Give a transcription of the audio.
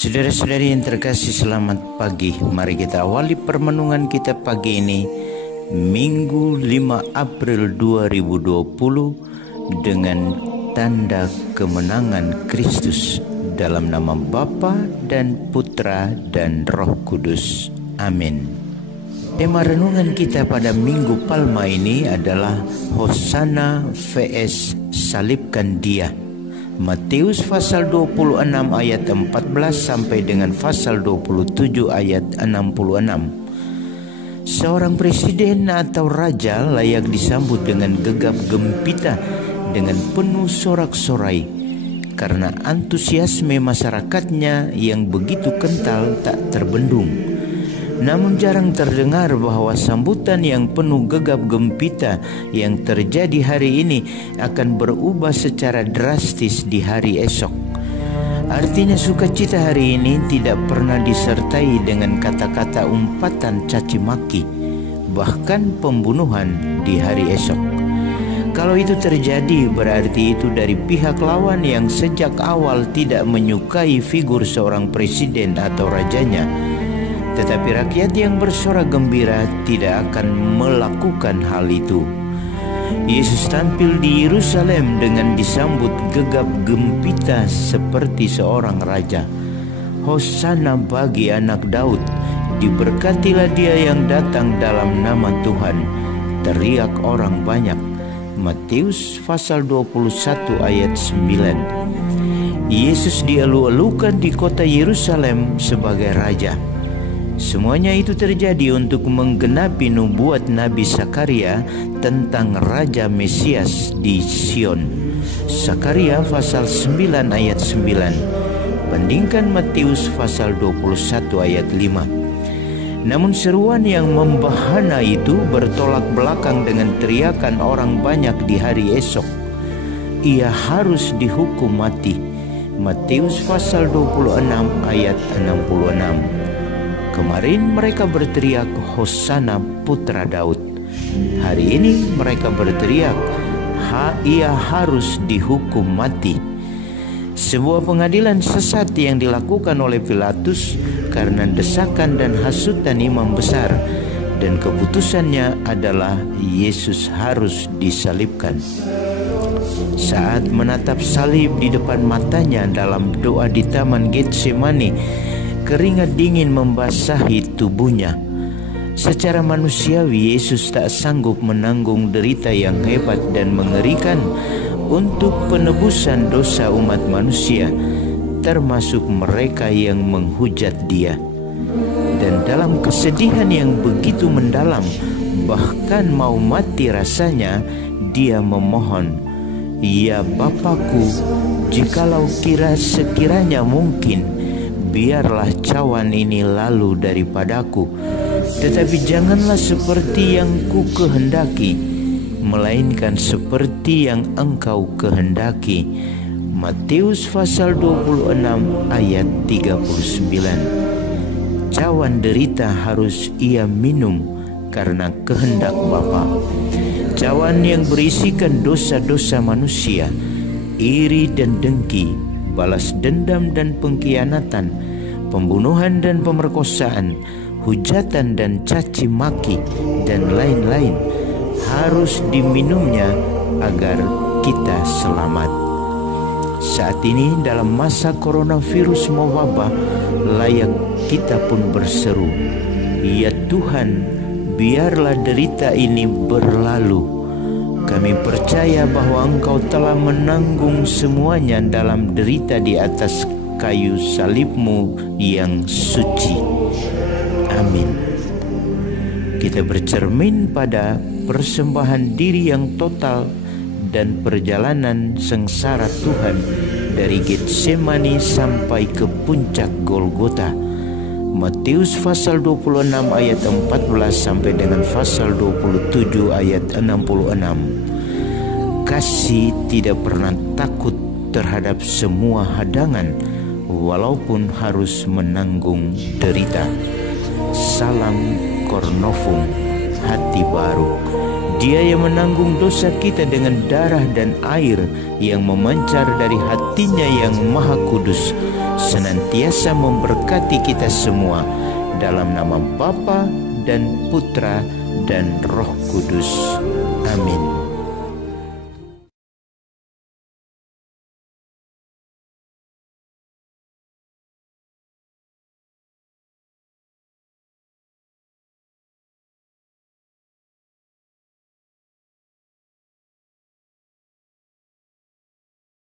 Saudara-saudari yang terkasih, selamat pagi. Mari kita awali permenungan kita pagi ini, Minggu 5 April 2020, dengan tanda kemenangan Kristus, dalam nama Bapa dan Putra dan Roh Kudus. Amin. Tema renungan kita pada Minggu Palma ini adalah Hosana vs Salibkan Dia. Matius pasal 26 ayat 14 sampai dengan pasal 27 ayat 66. Seorang presiden atau raja layak disambut dengan gegap gempita dengan penuh sorak-sorai karena antusiasme masyarakatnya yang begitu kental tak terbendung. Namun jarang terdengar bahwa sambutan yang penuh gegap gempita yang terjadi hari ini akan berubah secara drastis di hari esok. Artinya sukacita hari ini tidak pernah disertai dengan kata-kata umpatan caci maki, bahkan pembunuhan di hari esok. Kalau itu terjadi, berarti itu dari pihak lawan yang sejak awal tidak menyukai figur seorang presiden atau rajanya. Tetapi rakyat yang bersorak gembira tidak akan melakukan hal itu. Yesus tampil di Yerusalem dengan disambut gegap gempita seperti seorang raja. Hosana bagi anak Daud, diberkatilah dia yang datang dalam nama Tuhan, teriak orang banyak. Matius pasal 21 ayat 9. Yesus dielu-elukan di kota Yerusalem sebagai raja. Semuanya itu terjadi untuk menggenapi nubuat Nabi Zakaria tentang Raja Mesias di Sion. Zakaria pasal 9 ayat 9. Bandingkan Matius pasal 21 ayat 5. Namun seruan yang membahana itu bertolak belakang dengan teriakan orang banyak di hari esok. Ia harus dihukum mati. Matius pasal 26 ayat 66. Kemarin mereka berteriak Hosana Putra Daud. Hari ini mereka berteriak ia harus dihukum mati. Sebuah pengadilan sesat yang dilakukan oleh Pilatus karena desakan dan hasutan imam besar, dan keputusannya adalah Yesus harus disalibkan. Saat menatap salib di depan matanya dalam doa di Taman Getsemani, keringat dingin membasahi tubuhnya. Secara manusiawi, Yesus tak sanggup menanggung derita yang hebat dan mengerikan untuk penebusan dosa umat manusia, termasuk mereka yang menghujat Dia. Dan dalam kesedihan yang begitu mendalam, bahkan mau mati rasanya, Dia memohon, "Ya Bapakku, jikalau sekiranya mungkin, biarlah cawan ini lalu daripadaku, tetapi janganlah seperti yang ku kehendaki, melainkan seperti yang Engkau kehendaki." Matius pasal 26 ayat 39. Cawan derita harus ia minum karena kehendak Bapa. Cawan yang berisikan dosa-dosa manusia, iri dan dengki, balas dendam dan pengkhianatan, pembunuhan dan pemerkosaan, hujatan dan caci maki, dan lain-lain harus diminumnya agar kita selamat. Saat ini dalam masa coronavirus mewabah, layak kita pun berseru, "Ya Tuhan, biarlah derita ini berlalu. Kami percaya bahwa Engkau telah menanggung semuanya dalam derita di atas kayu salib-Mu yang suci." Amin. Kita bercermin pada persembahan diri yang total dan perjalanan sengsara Tuhan dari Getsemani sampai ke puncak Golgota. Matius pasal 26 ayat 14 sampai dengan pasal 27 ayat 66. Kasih tidak pernah takut terhadap semua hadangan, walaupun harus menanggung derita. Salam Kornovum, hati baru. Dia yang menanggung dosa kita dengan darah dan air yang memancar dari hatinya yang maha kudus, senantiasa memberkati kita semua, dalam nama Bapa dan Putra dan Roh Kudus. Amin.